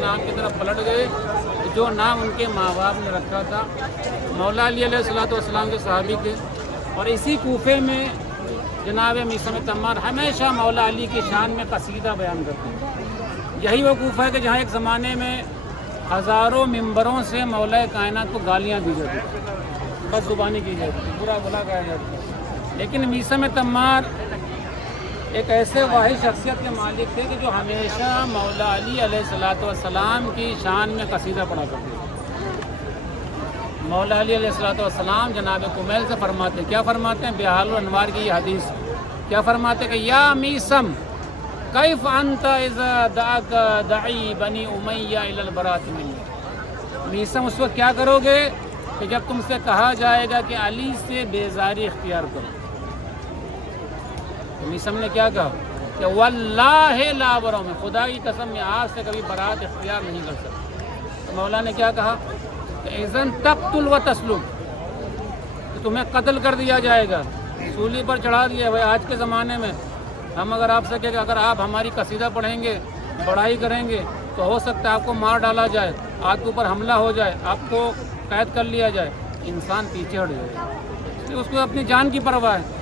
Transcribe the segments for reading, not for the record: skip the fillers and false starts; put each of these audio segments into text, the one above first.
نام کی طرف پلٹ گئے جو نام ان کے ماں باپ نے رکھا تھا، مولا علی علیہ الصلوۃ والسلام کے صحابی کے. اور اسی کوفے میں جناب میثم تمار ہمیشہ مولا علی کی شان میں قصیدہ بیان کرتے ہیں. یہی وہ کوفہ ہے کہ جہاں ایک زمانے میں ہزاروں ممبروں سے مولا کائنات کو گالیاں دی جاتی تھیں، بد زبانی کی جاتی تھی، برا بھلا کہا جاتا تھا. لیکن میثم تمار ایک ایسے واحد شخصیت کے مالک تھے کہ جو ہمیشہ مولا علی علیہ الصلوۃ والسلام کی شان میں قصیدہ پڑھا کرتے تھے. مولا علی علیہ الصلوۃ والسلام جناب کمیل سے فرماتے ہیں، کیا فرماتے ہیں؟ بحال الانوار کی یہ حدیث کیا فرماتے ہیں کہ یا میثم کیف انت اذا دعاک دعی بنی امیہ الی البراۃ منی. میثم اس وقت کیا کرو گے کہ جب تم سے کہا جائے گا کہ علی سے بیزاری اختیار کرو. میثم نے کیا کہا کہ واللہ لا ابرؤ، میں خدا کی قسم میں آپ سے کبھی برات اختیار نہیں کر سکتا. تو مولا نے کیا کہا کہ اذن تقتل و تسلب، کہ تمہیں قتل کر دیا جائے گا، سولی پر چڑھا دیا. بھائی آج کے زمانے میں ہم اگر آپ سے کہیں کہ اگر آپ ہماری قصیدہ پڑھیں گے، بڑائی کریں گے، تو ہو سکتا ہے آپ کو مار ڈالا جائے، آپ کے اوپر حملہ ہو جائے، آپ کو قید کر لیا جائے. انسان پیچھے ہٹ جائے، اس کو اپنی جان کی پرواہ ہے.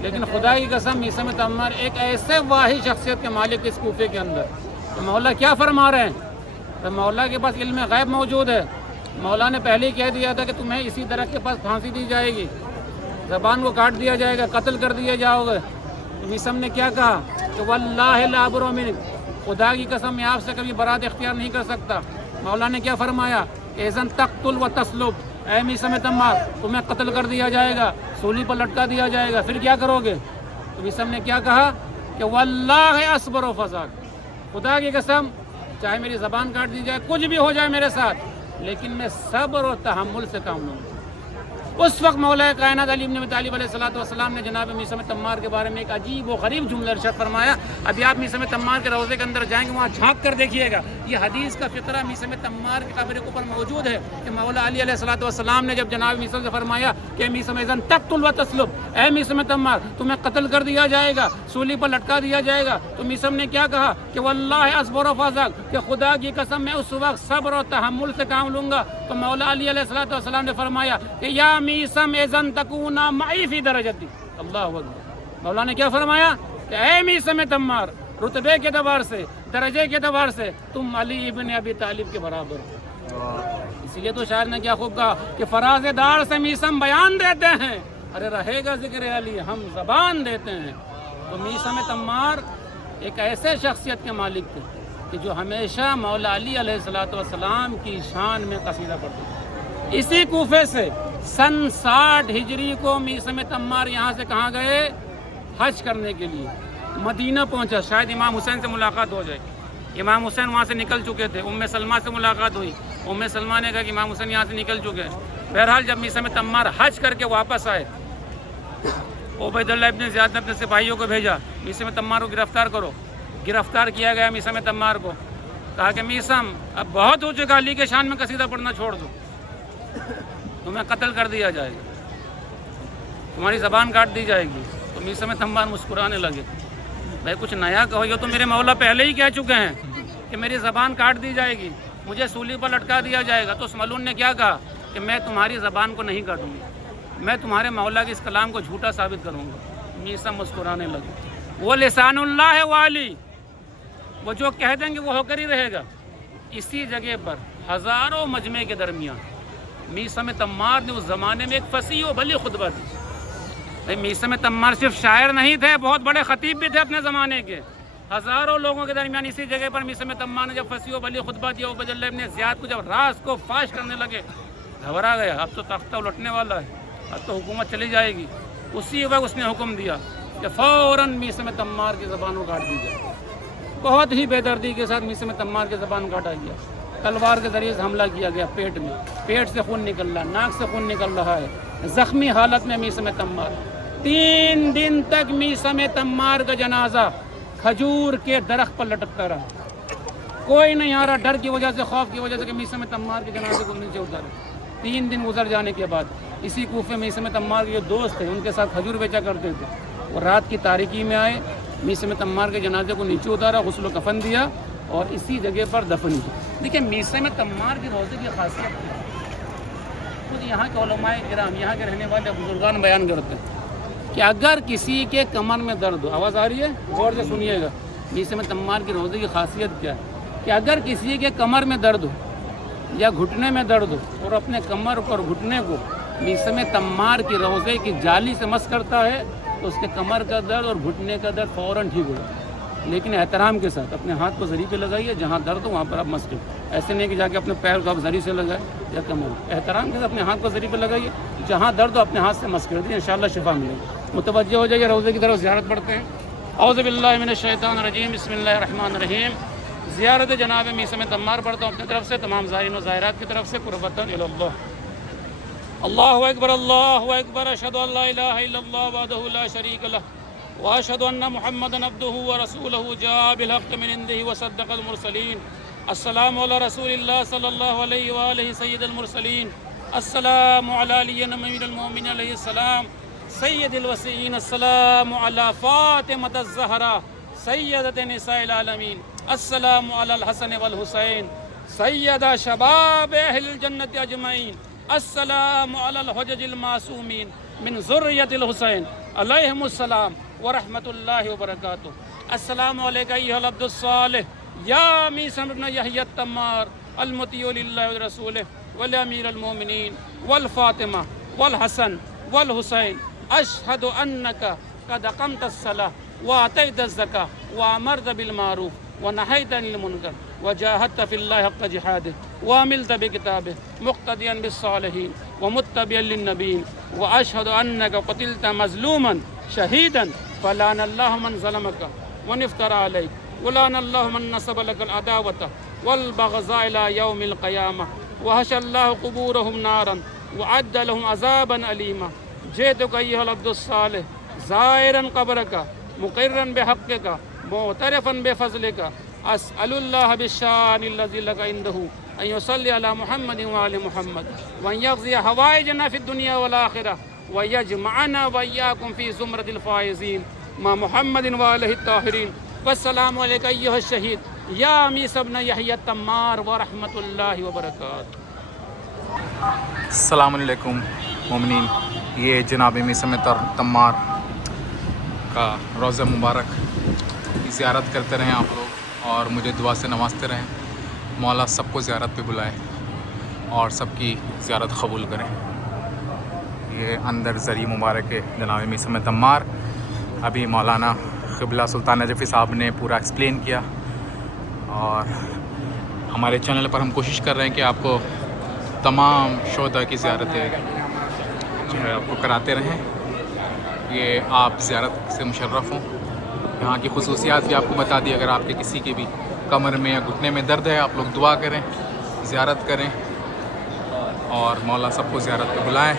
لیکن خدا کی قسم میثم تمار ایک ایسے واحد شخصیت کے مالک اس کوفے کے اندر. تو مولا کیا فرما رہے ہیں؟ تو مولا کے پاس علم غیب موجود ہے. مولا نے پہلے ہی کہہ دیا تھا کہ تمہیں اسی درخت کے پاس پھانسی دی جائے گی، زبان کو کاٹ دیا جائے گا، قتل کر دیا جاؤ گے. تو میثم نے کیا کہا کہ واللہ لا ابرؤ منک، خدا کی قسم میں آپ سے کبھی برات اختیار نہیں کر سکتا. مولا نے کیا فرمایا کہ اذن تقتل و تسلب، اے میثم تمار تمہیں قتل کر دیا جائے گا، سولی پر لٹکا دیا جائے گا، پھر کیا کرو گے؟ تو میثم نے کیا کہا کہ واللہ اصبر و فضاک، خدا کی قسم چاہے میری زبان کاٹ دی جائے، کچھ بھی ہو جائے میرے ساتھ، لیکن میں صبر و تحمل سے کام لوں گا. اس وقت مولا کائنات علی بن ابی طالب علیہ الصلوۃ والسلام نے جناب میثم تمار کے بارے میں ایک عجیب و غریب جملہ ارشاد فرمایا. ابھی آپ میثم تمار کے روضے کے اندر جائیں گے، وہاں جھانک کر دیکھیے گا. یہ حدیث کا فقرہ میثم تمار کی قبر کے اوپر موجود ہے کہ مولا علی علیہ الصلوۃ والسلام نے جب جناب میثم سے فرمایا کہ میثم اذن تقتل و تسلب، اے میثم تمار تمہیں قتل کر دیا جائے گا، سولی پر لٹکا دیا جائے گا. تو میثم نے کیا کہا کہ واللہ اصبر و فضاک، کہ خدا کی قسم میں اس وقت صبر و تحمل سے کام لوں گا. تو مولا علی علیہ الصلوۃ والسلام نے فرمایا کہ یا میثم اذن تکونا معی فی درجتی. اللہ اکبر. مولا نے کیا فرمایا کہ اے میثم تمار رتبے کے اعتبار سے، درجے کے اعتبار سے تم علی ابن ابی طالب کے برابر ہو. اسی لیے تو شاعر نے کیا خوب کہا کہ فراز دار سے میثم بیان دیتے ہیں، ارے رہے گا ذکر علی ہم زبان دیتے ہیں. تو میثم تمار ایک ایسے شخصیت کے مالک تھے کہ جو ہمیشہ مولا علی علیہ الصلوۃ والسلام کی شان میں قصیدہ پڑھتے تھے. اسی کوفے سے سن 60 ہجری کو میثم تمار یہاں سے کہاں گئے؟ حج کرنے کے لیے مدینہ پہنچا. شاید امام حسین سے ملاقات ہو جائے. امام حسین وہاں سے نکل چکے تھے. ام سلمہ سے ملاقات ہوئی. ام سلمہ نے کہا کہ امام حسین یہاں سے نکل چکے ہیں. بہرحال جب میثم تمار حج کر کے واپس آئے، عبید اللہ ابن زیاد نے اپنے سپاہیوں کو بھیجا میثم تمار کو گرفتار کرو. گرفتار کیا گیا میثم تمار کو. کہا کہ میثم اب بہت ہو چکا، علی کے شان میں قصیدہ پڑھنا چھوڑ دو، تمہیں قتل کر دیا جائے گا، تمہاری زبان کاٹ دی جائے گی. تو میثم تمار مسکرانے لگے. بھائی کچھ نیا کہو، یہ تو میرے مولا پہلے ہی کہہ چکے ہیں کہ میری زبان کاٹ دی جائے گی، مجھے سولی پر لٹکا دیا جائے گا. تو اس ملعون نے کیا کہا کہ میں تمہاری زبان کو نہیں کاٹوں گا، میں تمہارے مولا کے اس کلام کو جھوٹا ثابت کروں گا. میثم مسکرانے لگے. وہ لسان اللہ والی، وہ جو کہہ دیں گے وہ ہو کر ہی رہے گا. اسی جگہ پر ہزاروں مجمع کے درمیان میثم تمار نے اس زمانے میں ایک فصیح و بلی خطبہ دی. میثم تمار صرف شاعر نہیں تھے، بہت بڑے خطیب بھی تھے اپنے زمانے کے. ہزاروں لوگوں کے درمیان اسی جگہ پر میثم تمار نے جب فصیح و بلی خطبہ دیا، عبید اللہ ابن زیاد کو جب راز کو فاش کرنے لگے، گھبرا گیا. اب تو تختہ الٹنے والا ہے، اب تو حکومت چلی جائے گی. اسی وقت اس نے حکم دیا کہ فوراً میثم تمار کی زبان کو کاٹ دی جائے. بہت ہی بے دردی کے ساتھ میثم تمار کی زبان کاٹا گیا. تلوار کے ذریعے سے حملہ کیا گیا پیٹ میں، پیٹ سے خون نکل رہا ہے، ناک سے خون نکل رہا ہے. زخمی حالت میں میثم تمار. 3 دن تک میثم تمار کا جنازہ کھجور کے درخت پر لٹکتا رہا. کوئی نہیں آ رہا، ڈر کی وجہ سے، خوف کی وجہ سے کہ میثم تمار کے جنازے کو نیچے اتارے. 3 دن گزر جانے کے بعد اسی کوفے میں میثم تمار کے جو دوست تھے ان کے ساتھ کھجور بیچا کرتے تھے، اور رات کی تاریکی میں آئے، میثم تمار کے جنازے کو نیچے اتارا، غسل و کفن دیا اور اسی جگہ پر دفن کی۔ دیکھیں میسم تمار کے روضے کی خاصیت کیا ہے؟ خود یہاں کے علماء کرام، یہاں کے رہنے والے بزرگان بیان کرتے ہیں کہ اگر کسی کے کمر میں درد ہو، آواز آ رہی ہے؟ غور سے سنیے گا، میسم تمار کے روضے کی خاصیت کیا ہے کہ اگر کسی کے کمر میں درد ہو یا گھٹنے میں درد ہو اور اپنے کمر اور گھٹنے کو میسم تمار کے روضے کی جالی سے مس کرتا ہے تو اس کے کمر کا درد اور گھٹنے کا درد فوراً ٹھیک ہو جاتا ہے، لیکن احترام کے ساتھ اپنے ہاتھ کو زری پہ لگائیے، جہاں درد ہو وہاں پر آپ مس کریں، ایسے نہیں کہ جا کے اپنے پیر کو آپ زری سے لگائیں یا کمر، احترام کے ساتھ اپنے ہاتھ کو زری پہ لگائیے، جہاں درد ہو اپنے ہاتھ سے مس کر دیں، انشاءاللہ شفا ملے گی۔ متوجہ ہو جائیے روضے کی طرف، زیارت پڑھتے ہیں۔ اعوذ باللہ من الشیطان الرجیم، بسم اللہ الرحمن الرحیم۔ زیارت جناب میسم تمار پڑھتا ہوں اپنی طرف سے، تمام زائرین و زائرات کی طرف سے، قربتاً الی اللہ۔ اللہ اکبر، اللہ اکبر، اشہد ان لا الہ الا اللہ وحدہ لا شریک لہ واشہد ان محمدا عبدہ ورسولہ جاء بالحق من عنده وصدق المرسلین۔ السلام علی رسول اللہ صلی اللہ علیہ وآلہ سید المرسلین۔ السلام علی علی امیر المومنین علیہ السلام سید الوصیین۔ السلام علی فاطمۃ الزہرا سیدۃ نساء العالمین۔ السلام علی الحسن والحسین سیدہ شباب اہل الجنت اجمعین۔ السلام علی الحجج المعصومین من ذریۃ الحسین علیہم السلام ورحمۃ اللہ وبرکاتہ۔ السلام علیکہ ایھا العبد الصالح یا میسم ابن یحییٰ التمار المطیع للہ ورسولہ ولامیر المومنین والفاطمہ والحسن والحسین، اشہد انک قد اقمت الصلاۃ وآتیت الزکاۃ وامرت بالمعروف ونہیت عن المنکر وجاہدت فی اللہ حق جہادہ وعملت بکتابہ مقتدیا بالصالحین ومتبعا للنبیین واشہد انک قتلت مظلوما شہیدا فلعن اللہ من ظلمک ومن افتری علیک ولعن اللہ من نصب لک العداوۃ والبغضاء الی یوم القیامہ وحشر اللہ قبورہم نارا وعد لهم عذابا علیما۔ جئتک ایھا العبد الصالح زائرا قبرک مقرا بحقک معترفا بفضلک، اسأل اللہ بالشان الذی لک عندہ ان یصلی علی محمد وآل محمد وان یقضی حوائجنا فی الدنیا والآخرہ ویجمعنا وإیاکم فی زمرۃ الفائزین مع محمد وآلہ الطاہرین۔ والسلام علیکہ ایھا الشہید یا میسم ابن یحییٰ التمار ورحمۃ اللہ وبرکاتہ۔ السلام علیکم مومنین، یہ جناب میسم تمار کا روضہ مبارک کی زیارت کرتے رہیں آپ لوگ اور مجھے دعا سے نوازتے رہیں۔ مولا سب کو زیارت پہ بلائے اور سب کی زیارت قبول کریں۔ یہ اندر زری مبارک ہے جناب میسم تمار۔ ابھی مولانا قبلہ سلطان نجفی صاحب نے پورا ایکسپلین کیا اور ہمارے چینل پر ہم کوشش کر رہے ہیں کہ آپ کو تمام شہداء کی زیارتیں جو ہے آپ کو کراتے رہیں، یہ آپ زیارت سے مشرف ہوں۔ یہاں کی خصوصیات بھی آپ کو بتا دی۔ اگر آپ کے کسی کے بھی کمر میں یا گھٹنے میں درد ہے، آپ لوگ دعا کریں، زیارت کریں اور مولا سب کو زیارت پہ بلائیں۔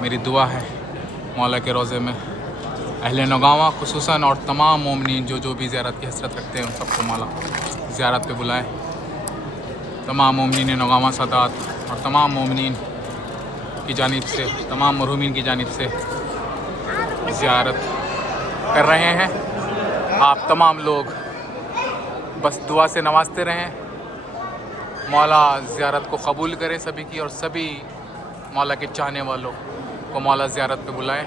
میری دعا ہے مولا کے روضے میں اہل نوگاواں خصوصاً اور تمام مومنین جو بھی زیارت کی حسرت رکھتے ہیں ان سب کو مولا زیارت پہ بلائیں۔ تمام مومنین نوگاواں سادات اور تمام مومنین کی جانب سے، تمام مرحومین کی جانب سے زیارت کر رہے ہیں۔ آپ تمام لوگ بس دعا سے نوازتے رہیں، مولا زیارت کو قبول کریں سبھی کی، اور سبھی مولا کے چاہنے والوں کو مولا زیارت پہ بلائیں۔